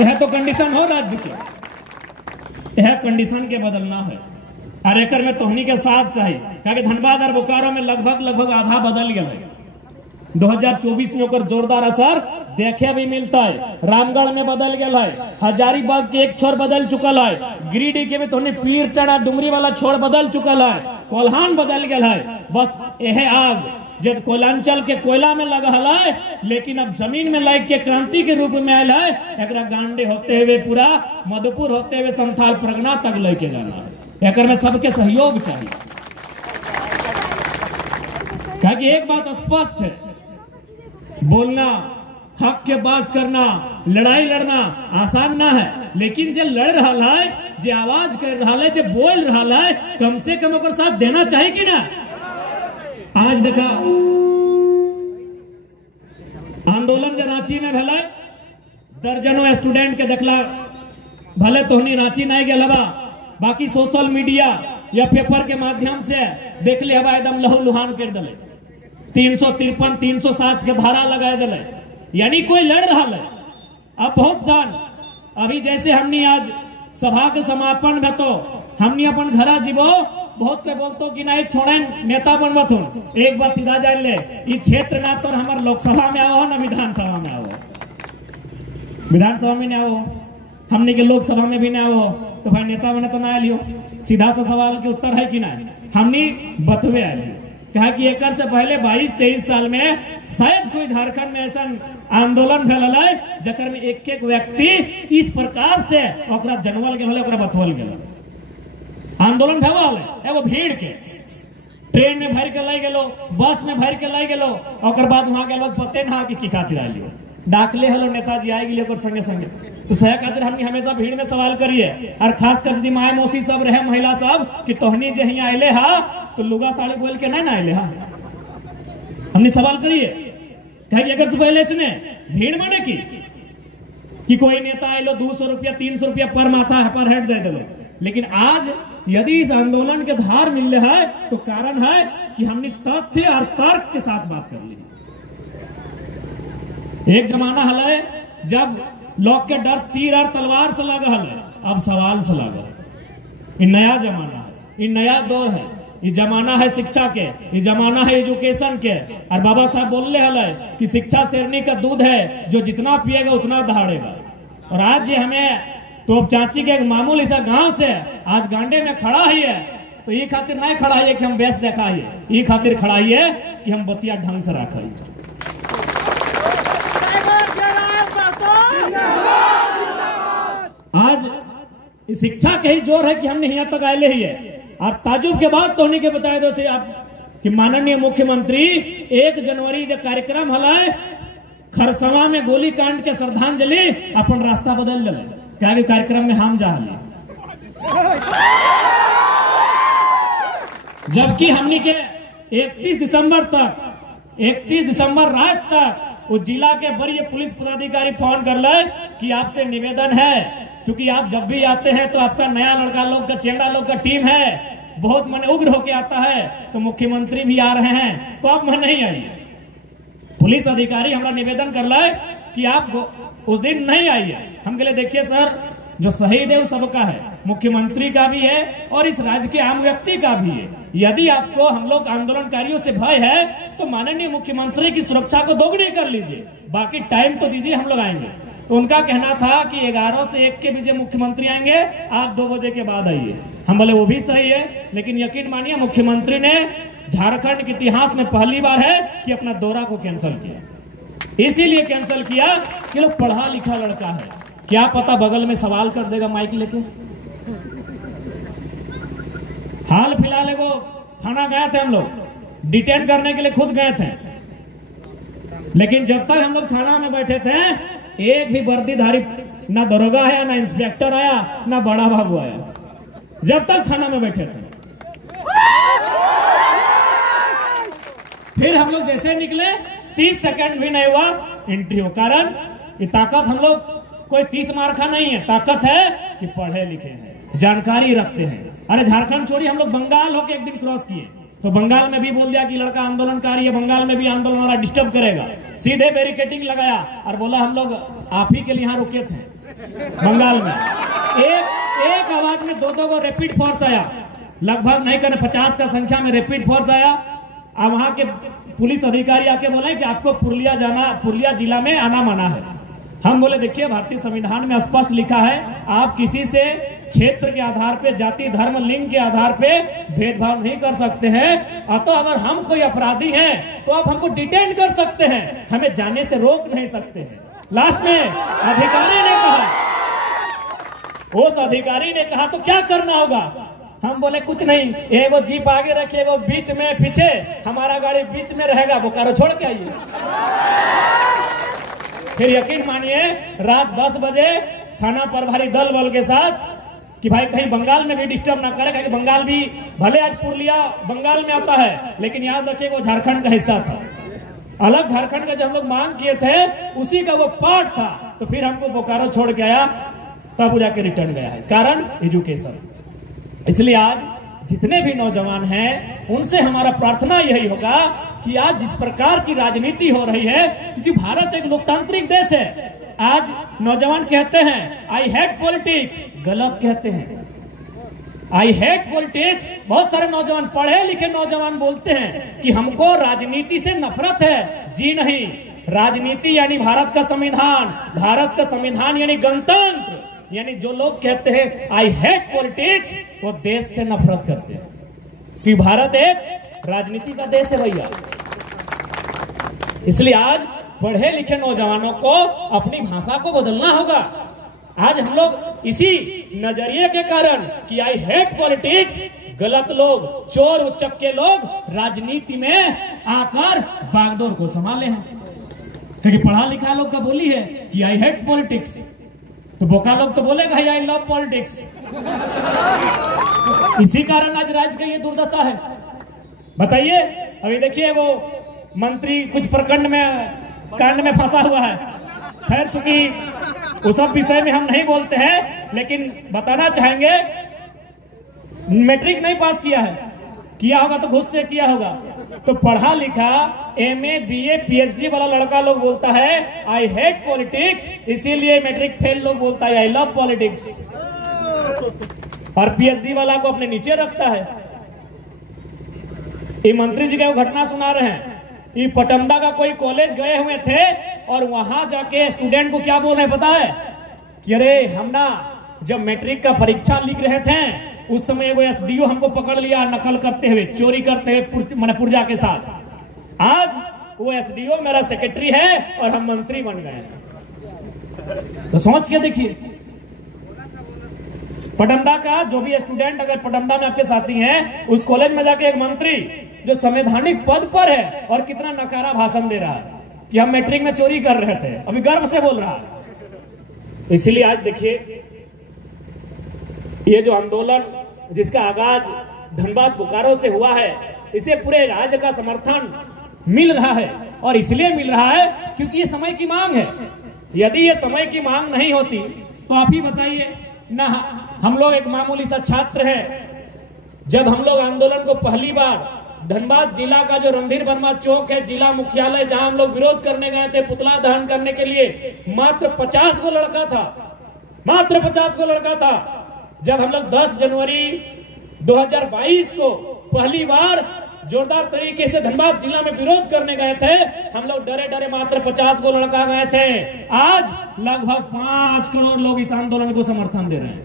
यह तो कंडीशन हो राज्य के, यह कंडीशन के बदलना है। और एक में तोहनी के साथ चाहिए, क्योंकि धनबाद और बोकारो में लगभग आधा बदल गया है। 2024 में ओकर जोरदार असर देखे भी मिलता है। रामगढ़ में बदल गया है, हजारीबाग के एक छोर बदल चुकल है, गिरिडीह के में तोहनी पीर टना डुमरी वाला छोर बदल चुकल है, कोल्हान बदल गया है। बस यह आग जब कोयलांचल के कोयला में लगा है, लेकिन अब जमीन में लाइक के क्रांति के रूप में आयल है। एक गांडे होते हुए पूरा मधुपुर होते हुए संथाल परगना तक लेके जाना है। एक में सबके सहयोग चाहिए, क्योंकि एक बात स्पष्ट है, बोलना, हक के बात करना, लड़ाई लड़ना आसान ना है, लेकिन जो लड़ रहा है, जो आवाज कर रहा है, जो बोल रहा है, कम से कम ओकर साथ देना चाहिए कि ना। आज देखा आंदोलन जो रांची में भले दर्जनों स्टूडेंट के देखला, भले तोहनी रांची नहीं गया बा, बाकी सोशल मीडिया या पेपर के माध्यम से देख ले हवा एकदम लहू लुहान कर दले, 353 307 के धारा लगा दले, यानी कोई लड़ रहा है। अब बहुत जान अभी जैसे हमने आज सभा के समापन में तो हमने अपन घरा जीवो बहुत के बोलतो कि नहीं छोड़े नेता बनवत हूँ। एक बात सीधा जान ले, ये क्षेत्र ना तो हमारे लोकसभा में आओ ना विधानसभा में आओ, विधानसभा में नहीं आओ, हमने के लोकसभा में भी नहीं आओ, तो भाई नेता बने तो ना लियो। सीधा सा सवाल के उत्तर है कि नहीं, हमने बतवे आए कहा कि एक से पहले 22-23 साल में शायद कोई झारखंड में ऐसा आंदोलन फैलल है जकर में एक एक व्यक्ति इस प्रकार से ओकरा जनवल गेल, ओकरा बतवल गेल। आंदोलन भैवाल है वो भीड़ के, ट्रेन में भर के लाई गेलो, बस में भर के लाई गेलो, और बाद वहां गेलो पते ना कि खातिर आलियो, डाकले हलो नेताजी आए गेलियो ओकर संगे संगे। तो सह खातिर हमने हमेशा भीड़ में सवाल करिए, और खास कर यदि माए मौसी सब रहे, महिला सब, कि तोहनी जे यहाँ आइले हा तो लुगा साड़ी बोल के नहीं ना आइले हा, हमने सवाल करिए। कहे अगर से पहले इसने भीड़ माने कि कोई नेता आइलो 200 रुपया 300 रुपया पर माथा पर हेड दे दो, लेकिन आज यदि इस आंदोलन के धार मिल रहा है तो कारण है कि हमने तथ्य और तर्क के साथ बात कर ली। एक जमाना है जब लोग के डर तीर और तलवार से लगा है, अब सवाल से लगा। ये नया जमाना है, ये नया दौर है, ये जमाना है शिक्षा के, ये जमाना है एजुकेशन के। और बाबा साहब बोल रहे हैं कि शिक्षा शेरनी का दूध है, जो जितना पिएगा उतना दहाड़ेगा। और आज ये हमें तो चाची के एक मामूली सा गांव से आज गांडे में खड़ा है, तो ये खातिर नहीं खड़ा है कि हम बेस देखा है, ये खातिर खड़ा है कि हम बतिया ढंग से रखा है। आज शिक्षा के ही जोर है कि हमने यहाँ तक आए ही है। और ताजुब के बाद तो होने के बताए दो से आप कि माननीय मुख्यमंत्री 1 जनवरी जो कार्यक्रम हलाए खरसवा में गोली कांड के श्रद्धांजलि अपन रास्ता बदल दिले, क्या भी कार्यक्रम में हम जा, जबकि हमनी के 31 दिसंबर रात तक उस जिला के वरीय पुलिस पदाधिकारी फोन कर ले कि आपसे निवेदन है, क्योंकि आप जब भी आते हैं तो आपका नया लड़का लोग का, चेंडा लोग का टीम है, बहुत मन उग्र होके आता है, तो मुख्यमंत्री भी आ रहे हैं तो आप मन नहीं आइए। पुलिस अधिकारी हमारा निवेदन कर ले कि आप उस दिन नहीं आइए। हम कहले देखिए सर, जो शहीद है वो सबका है, मुख्यमंत्री का भी है और इस राज्य के आम व्यक्ति का भी है। यदि आपको हम लोग आंदोलनकारियों से भय है तो माननीय मुख्यमंत्री की सुरक्षा को दोगुनी कर लीजिए, बाकी टाइम तो दीजिए, हम लोग आएंगे। तो उनका कहना था कि 11 से 1 के बीच मुख्यमंत्री आएंगे, आप 2 बजे के बाद आइए। हम बोले वो भी सही है, लेकिन यकीन मानिए मुख्यमंत्री ने झारखंड के इतिहास में पहली बार है कि अपना दौरा को कैंसिल किया। इसीलिए कैंसिल किया कि लोग पढ़ा लिखा लड़का है, क्या पता बगल में सवाल कर देगा माइक लेके। हाल फिलहाल वो थाना गए थे, हम लोग डिटेन करने के लिए खुद गए थे, लेकिन जब तक हम लोग थाना में बैठे थे एक भी वर्दीधारी ना दरोगा आया, ना इंस्पेक्टर आया, ना बड़ा बाबू आया, जब तक थाना में बैठे थे। फिर हम लोग जैसे निकले 30 सेकंड भी नहीं हुआ एंट्री हो। कारण ये ताकत हम लोग कोई 30 मार्का नहीं है, ताकत है कि पढ़े लिखे हैं, जानकारी रखते हैं। अरे झारखंड छोड़ी, हम लोग बंगाल होके एक दिन क्रॉस किए तो बंगाल में भी बोल दिया कि लड़का आंदोलनकारी है, बंगाल में भी आंदोलन वाला डिस्टर्ब करेगा। सीधे बैरिकेडिंग लगाया और बोला हम लोग आप ही के लिए यहाँ रुके थे। बंगाल में एक आवाज में दो को रैपिड फोर्स आया, लगभग नहीं करने 50 का संख्या में रैपिड फोर्स आया। अब वहां के पुलिस अधिकारी आके बोले कि आपको पुरुलिया जिला में आना मना है। हम बोले देखिए भारतीय संविधान में स्पष्ट लिखा है आप किसी से क्षेत्र के आधार पे, जाति धर्म लिंग के आधार पे भेदभाव नहीं कर सकते हैं। तो अगर हम कोई अपराधी हैं तो आप हमको डिटेन कर सकते हैं, हमें जाने से रोक नहीं सकते हैं। लास्ट में अधिकारी ने कहा, उस अधिकारी ने कहा तो क्या करना होगा? हम बोले कुछ नहीं, एगो जीप आगे रखिए, एगो बीच में पीछे, हमारा गाड़ी बीच में रहेगा, बोकारो छोड़ के आइए। फिर यकीन मानिए रात 10 बजे थाना प्रभारी दल बल के साथ कि भाई कहीं बंगाल में भी डिस्टर्ब ना करे, क्योंकि बंगाल भी भले आज पुरुलिया बंगाल में आता है लेकिन याद रखिए वो झारखंड का हिस्सा था। अलग झारखंड का जो हम लोग मांग किए थे उसी का वो पार्ट था। तो फिर हमको बोकारो छोड़ के आया, तब वो जाके रिटर्न गया है। कारण एजुकेशन। इसलिए आज जितने भी नौजवान हैं उनसे हमारा प्रार्थना यही होगा कि आज जिस प्रकार की राजनीति हो रही है, क्योंकि भारत एक लोकतांत्रिक देश है, आज नौजवान कहते हैं आई हेट पॉलिटिक्स, गलत कहते हैं। आई हेट पॉलिटिक्स, बहुत सारे नौजवान, पढ़े लिखे नौजवान बोलते हैं कि हमको राजनीति से नफरत है। जी नहीं, राजनीति यानी भारत का संविधान, भारत का संविधान यानी गणतंत्र। यानी जो लोग कहते हैं आई हेट पॉलिटिक्स वो देश से नफरत करते हैं, क्योंकि भारत एक राजनीति का देश है भैया। इसलिए आज पढ़े लिखे नौजवानों को अपनी भाषा को बदलना होगा। आज हम लोग इसी नजरिए के कारण कि आई हेट पॉलिटिक्स, गलत लोग, चोर उचक्के लोग राजनीति में आकर बागडोर को संभाले हैं। क्योंकि पढ़ा लिखा लोग का बोली है कि आई हेट पॉलिटिक्स, तो बोका लोग तो बोलेगा आई लव पॉलिटिक्स। इसी कारण आज राज्य का ये दुर्दशा है। बताइए, अभी देखिए वो मंत्री कुछ प्रखंड में कांड में फंसा हुआ है। खैर चूंकि उस सब विषय में हम नहीं बोलते हैं, लेकिन बताना चाहेंगे मैट्रिक नहीं पास किया है, किया होगा तो घुस से किया होगा। तो पढ़ा लिखा एमए बीए पीएचडी वाला लड़का लोग बोलता है आई हेट पॉलिटिक्स, इसीलिए मैट्रिक फेल लोग बोलता है आई लव पॉलिटिक्स, और पीएचडी वाला को अपने नीचे रखता है। ये मंत्री जी का घटना सुना रहे हैं, ये पटमदा का कोई कॉलेज गए हुए थे और वहां जाके स्टूडेंट को क्या बोल रहे हैं पता है कि अरे हम ना जब मैट्रिक का परीक्षा लिख रहे थे उस समय वो एसडीओ हमको पकड़ लिया नकल करते हुए, चोरी करते हुए पुर्जा के साथ। आज वो एसडीओ मेरा सेक्रेटरी है और हम मंत्री बन गए। तो सोच के देखिए, पटमदा का जो भी स्टूडेंट अगर पटमदा में आपके साथी हैं, उस कॉलेज में जाके एक मंत्री जो संवैधानिक पद पर है और कितना नकारा भाषण दे रहा है कि हम मैट्रिक में चोरी कर रहे थे, अभी गर्व से बोल रहा है। तो इसीलिए आज देखिए ये जो आंदोलन जिसका आगाज धनबाद बोकारो से हुआ है, इसे पूरे राज्य का समर्थन मिल रहा है। और इसलिए मिल रहा है क्योंकि ये समय की मांग है। यदि ये समय की मांग नहीं होती तो आप ही बताइए ना, हम लोग एक मामूली सा छात्र है, जब हम लोग आंदोलन को पहली बार धनबाद जिला का जो रणधीर वर्मा चौक है जिला मुख्यालय, जहां हम लोग विरोध करने गए थे पुतला दहन करने के लिए, मात्र 50 को लड़का था, मात्र 50 को लड़का था। जब हम लोग 10 जनवरी 2022 को पहली बार जोरदार तरीके से धनबाद जिला में विरोध करने गए थे, हम लोग डरे डरे मात्र 50 को लड़का गए थे। आज लगभग 5 करोड़ लोग इस आंदोलन को समर्थन दे रहे हैं।